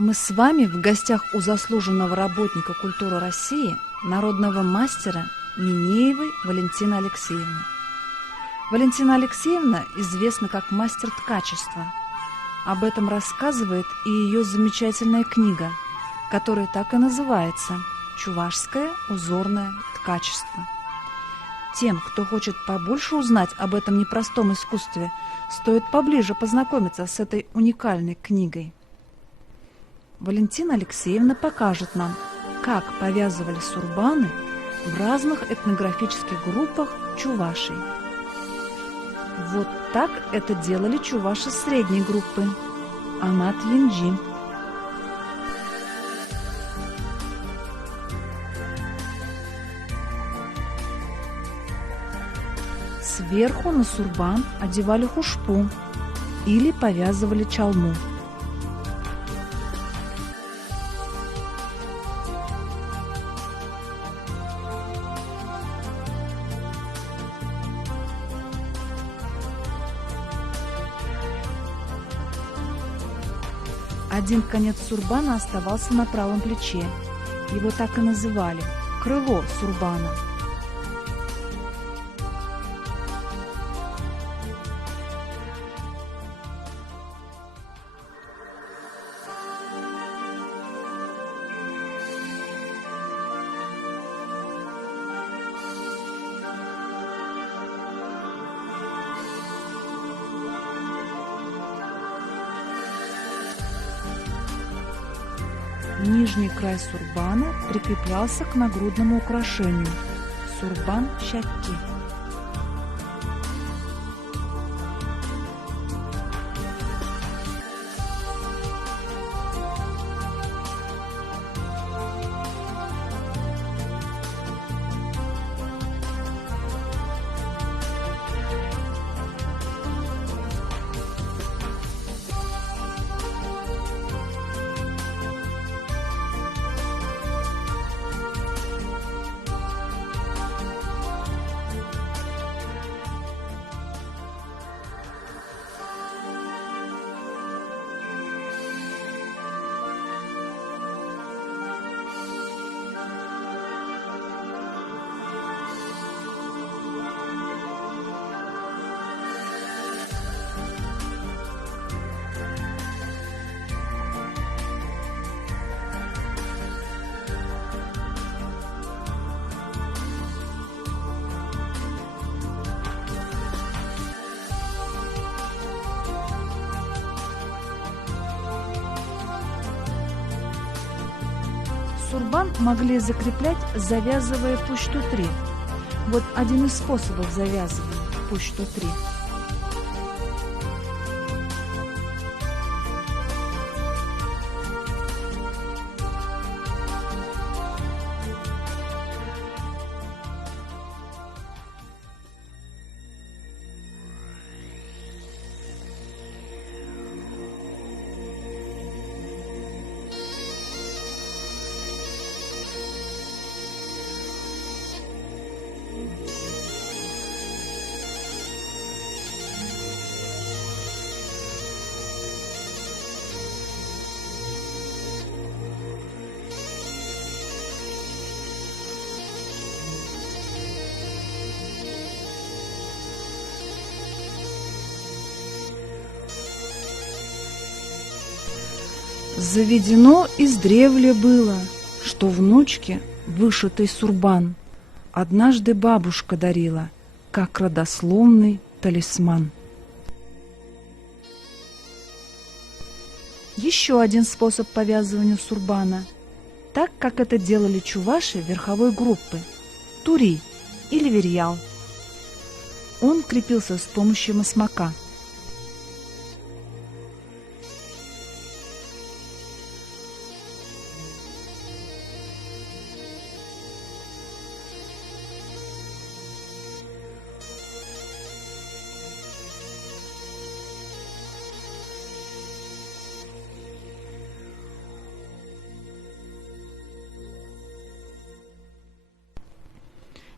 Мы с вами в гостях у заслуженного работника культуры России, народного мастера Минеевой Валентины Алексеевны. Валентина Алексеевна известна как мастер ткачества. Об этом рассказывает и ее замечательная книга, которая так и называется «Чувашское узорное ткачество». Тем, кто хочет побольше узнать об этом непростом искусстве, стоит поближе познакомиться с этой уникальной книгой. Валентина Алексеевна покажет нам, как повязывали сурбаны в разных этнографических группах Чувашии. Вот так это делали чуваши средней группы – Амат-Янджи. Сверху на сурбан одевали хушпу или повязывали чалму. Один конец сурбана оставался на правом плече. Его так и называли – крыло сурбана. Нижний край сурбана прикреплялся к нагрудному украшению – сурбан-щакки. Сурбан могли закреплять, завязывая пушту-3. Вот один из способов завязывания пушту-3. Заведено издревле было, что внучке вышитый сурбан однажды бабушка дарила, как родословный талисман. Еще один способ повязывания сурбана, так как это делали чуваши верховой группы – тури или верьял. Он крепился с помощью масмака.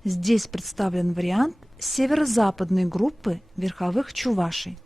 Здесь представлен вариант северо-западной группы верховых чувашей.